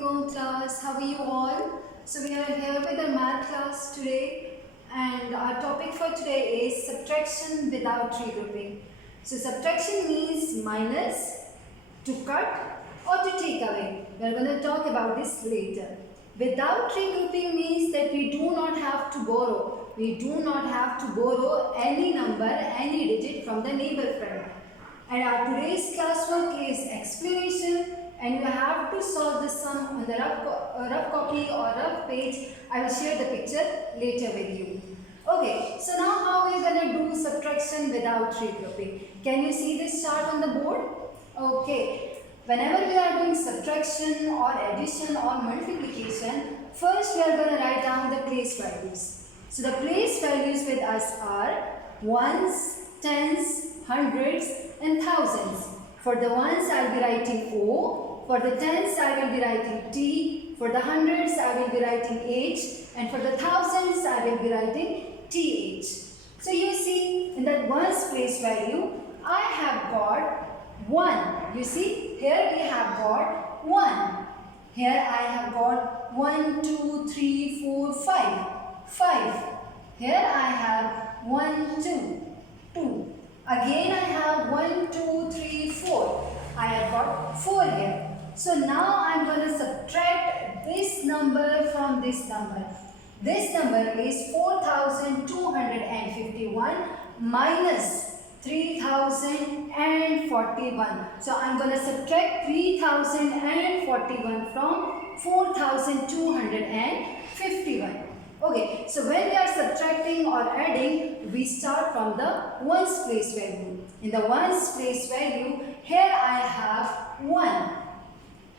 Assalamualaikum class, how are you all? So we are here with our math class today, and our topic for today is subtraction without regrouping. So subtraction means minus, to cut or to take away. We are going to talk about this later. Without regrouping means that we do not have to borrow. We do not have to borrow any number, any digit from the neighbor friend. And our today's classwork is explanation, and you have to solve the sum on the rough copy or rough page. I will share the picture later with you. Okay, so now how are we going to do subtraction without regrouping? Can you see this chart on the board? Okay, whenever we are doing subtraction or addition or multiplication, first we are going to write down the place values. So the place values with us are ones, tens, hundreds and thousands. For the ones I will be writing O, for the tens I will be writing T, for the hundreds I will be writing H, and for the thousands I will be writing TH. So you see, in that ones place value, I have got 1. You see, here we have got 1. Here I have got 1, 2, 3, 4, 5. 5. Here I have 1, 2, 2. Again I have 1, 2, 3, 4. I have got 4 here. So now I am going to subtract this number from this number. This number is 4251 minus 3041. So I am going to subtract 3041 from 4251. Okay, so when we are subtracting or adding, we start from the ones place value. In the ones place value, here I have 1.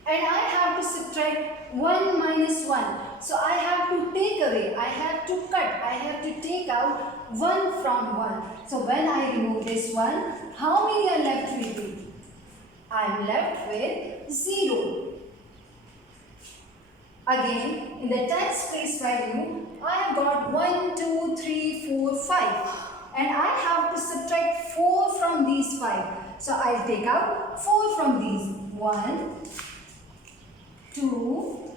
And I have to subtract 1 minus 1. So I have to take away, I have to cut, I have to take out 1 from 1. So when I remove this 1, how many are left with me? I am left with 0. Again, in the tens place value, I have got 1, 2, 3, 4, 5. And I have to subtract 4 from these 5. So I'll take out 4 from these. 1, 2,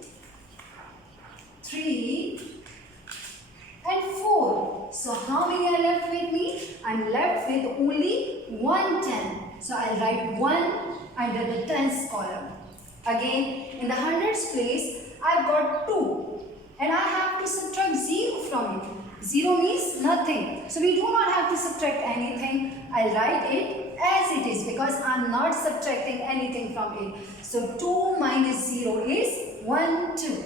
3, and 4. So how many are left with me? I'm left with only 1 10. So I'll write 1 under the tens column. Again, in the hundreds place, I've got 2. And I have to subtract 0 from it. 0 means nothing. So we do not have to subtract anything. I'll write it as it is because I'm not subtracting anything from it. So 2 minus 0 is 1, 2.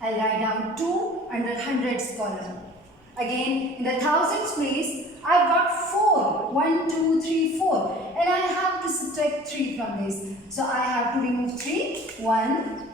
I'll write down 2 under hundreds column. Again, in the thousands place, I've got 4. 1, 2, 3, 4. And I have to subtract 3 from this. So I have to remove 3. 1,